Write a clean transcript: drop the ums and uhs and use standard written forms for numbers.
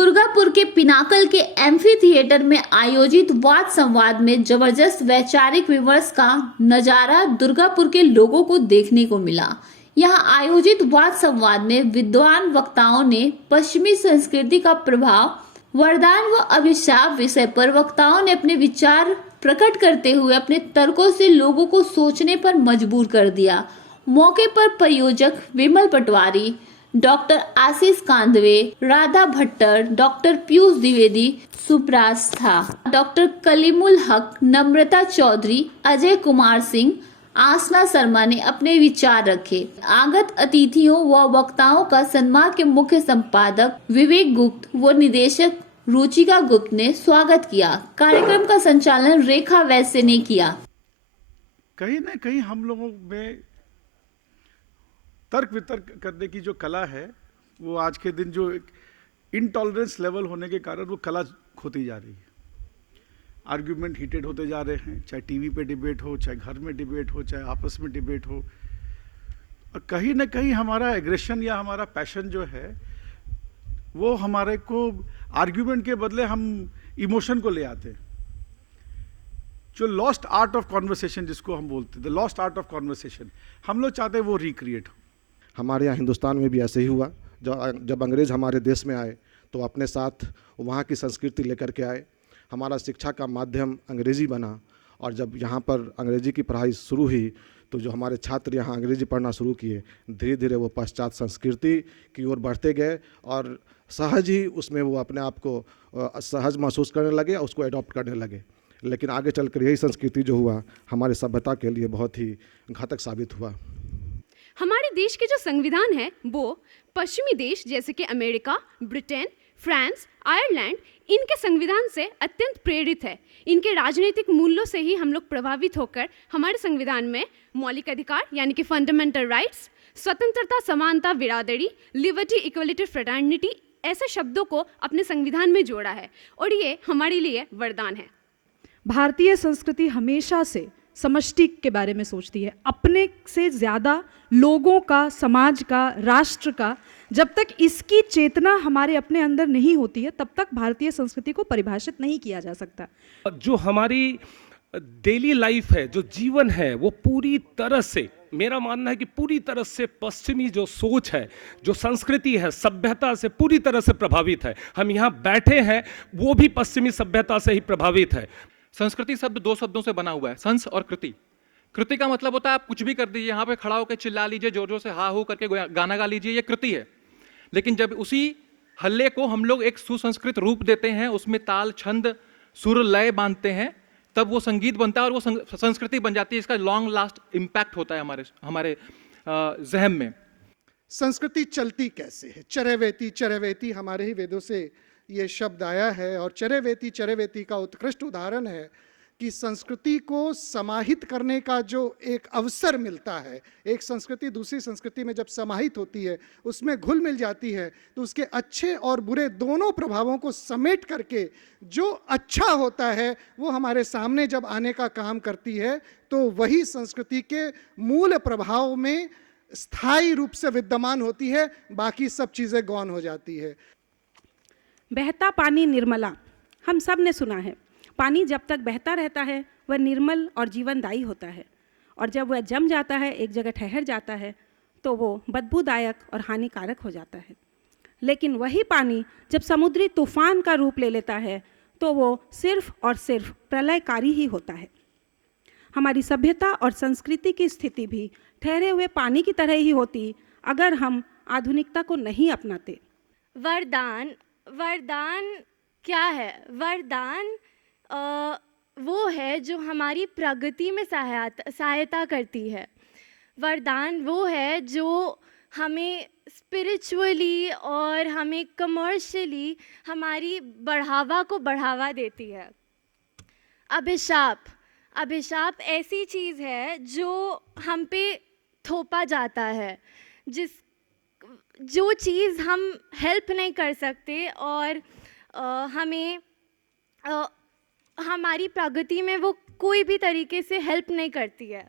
दुर्गापुर के पिनाकल के amphi theatre में आयोजित वाद संवाद में जबरदस्त वैचारिक विमर्श का नजारा दुर्गापुर के लोगों को देखने को मिला। यहां आयोजित वाद संवाद में विद्वान वक्ताओं ने पश्चिमी संस्कृति का प्रभाव, वरदान व अभिशाप विषय पर वक्ताओं ने अपने विचार प्रकट करते हुए अपने तर्कों से लोगों को सोचने पर मजबूर कर दिया। मौके पर प्रयोजक विमल पटवारी, डॉक्टर आशीष कांदवे, राधा भट्टर, डॉक्टर पीयूष द्विवेदी, सुप्रास था, डॉक्टर कलीमुल हक, नम्रता चौधरी, अजय कुमार सिंह, आसना शर्मा ने अपने विचार रखे। आगत अतिथियों व वक्ताओं का सन्मान के मुख्य संपादक विवेक गुप्त व निदेशक रुचिका गुप्त ने स्वागत किया। कार्यक्रम का संचालन रेखा वैश्य ने किया। कहीं न कहीं हम लोगों में तर्क वितर्क करने की जो कला है, वो आज के दिन जो इनटॉलरेंस लेवल होने के कारण वो कला खोती जा रही है। आर्ग्यूमेंट हीटेड होते जा रहे हैं, चाहे टीवी पे डिबेट हो, चाहे घर में डिबेट हो, चाहे आपस में डिबेट हो। और कहीं ना कहीं हमारा एग्रेशन या हमारा पैशन जो है वो हमारे को आर्ग्यूमेंट के बदले हम इमोशन को ले आते हैं। जो लॉस्ट आर्ट ऑफ कॉन्वर्सेशन जिसको हम बोलते हैं, the lost art of conversation, हम लोग चाहते हैं वो रिक्रिएट हो। हमारे यहाँ हिंदुस्तान में भी ऐसे ही हुआ। जब अंग्रेज़ हमारे देश में आए तो अपने साथ वहाँ की संस्कृति लेकर के आए। हमारा शिक्षा का माध्यम अंग्रेज़ी बना और जब यहाँ पर अंग्रेज़ी की पढ़ाई शुरू हुई तो जो हमारे छात्र यहाँ अंग्रेज़ी पढ़ना शुरू किए, धीरे धीरे वो पश्चात संस्कृति की ओर बढ़ते गए और सहज ही उसमें वो अपने आप को सहज महसूस करने लगे और उसको एडॉप्ट करने लगे। लेकिन आगे चलकर यही संस्कृति जो हुआ हमारे सभ्यता के लिए बहुत ही घातक साबित हुआ। हमारे देश के जो संविधान है वो पश्चिमी देश जैसे कि अमेरिका, ब्रिटेन, फ्रांस, आयरलैंड, इनके संविधान से अत्यंत प्रेरित है। इनके राजनीतिक मूल्यों से ही हम लोग प्रभावित होकर हमारे संविधान में मौलिक अधिकार यानी कि फंडामेंटल राइट्स, स्वतंत्रता, समानता, बिरादरी, लिबर्टी, इक्वलिटी, फ्रेटर्निटी ऐसे शब्दों को अपने संविधान में जोड़ा है और ये हमारे लिए वरदान है। भारतीय संस्कृति हमेशा से समष्टि के बारे में सोचती है, अपने से ज़्यादा लोगों का, समाज का, राष्ट्र का। जब तक इसकी चेतना हमारे अपने अंदर नहीं होती है तब तक भारतीय संस्कृति को परिभाषित नहीं किया जा सकता। जो हमारी डेली लाइफ है, जो जीवन है, वो पूरी तरह से, मेरा मानना है कि पूरी तरह से पश्चिमी जो सोच है, जो संस्कृति है, सभ्यता से पूरी तरह से प्रभावित है। हम यहाँ बैठे हैं वो भी पश्चिमी सभ्यता से ही प्रभावित है। संस्कृति शब्द दो शब्दों से बना हुआ है, संस और कृति। कृति का मतलब होता है आप कुछ भी कर दीजिए, यहाँ पे खड़ा होकर चिल्ला लीजिए, जोर जोर से हा हू करके गाना गा लीजिए, ये कृति है। लेकिन जब उसी हल्ले को हम लोग एक सुसंस्कृत रूप देते हैं, उसमें ताल, छंद, सुर, लय बांधते हैं, तब वो संगीत बनता है और वो संस्कृति बन जाती है। इसका लॉन्ग लास्ट इम्पैक्ट होता है हमारे ज़हन में। संस्कृति चलती कैसे है? चरैवेति, चरैवेति हमारे ही वेदों से ये शब्द आया है और चरैवेति, चरैवेति का उत्कृष्ट उदाहरण है कि संस्कृति को समाहित करने का जो एक अवसर मिलता है, एक संस्कृति दूसरी संस्कृति में जब समाहित होती है, उसमें घुल मिल जाती है, तो उसके अच्छे और बुरे दोनों प्रभावों को समेट करके जो अच्छा होता है वो हमारे सामने जब आने का काम करती है, तो वही संस्कृति के मूल प्रभाव में स्थायी रूप से विद्यमान होती है, बाकी सब चीज़ें गौण हो जाती है। बहता पानी निर्मला, हम सब ने सुना है। पानी जब तक बहता रहता है वह निर्मल और जीवनदायी होता है और जब वह जम जाता है, एक जगह ठहर जाता है, तो वो बदबूदायक और हानिकारक हो जाता है। लेकिन वही पानी जब समुद्री तूफान का रूप ले लेता है तो वो सिर्फ और सिर्फ प्रलयकारी ही होता है। हमारी सभ्यता और संस्कृति की स्थिति भी ठहरे हुए पानी की तरह ही होती अगर हम आधुनिकता को नहीं अपनाते। वरदान क्या है? वरदान वो है जो हमारी प्रगति में सहायता करती है। वरदान वो है जो हमें स्पिरिचुअली और हमें कमर्शियली हमारी बढ़ावा देती है। अभिशाप ऐसी चीज़ है जो हम पे थोपा जाता है, जो चीज़ हम हेल्प नहीं कर सकते और हमें हमारी प्रगति में वो कोई भी तरीके से हेल्प नहीं करती है।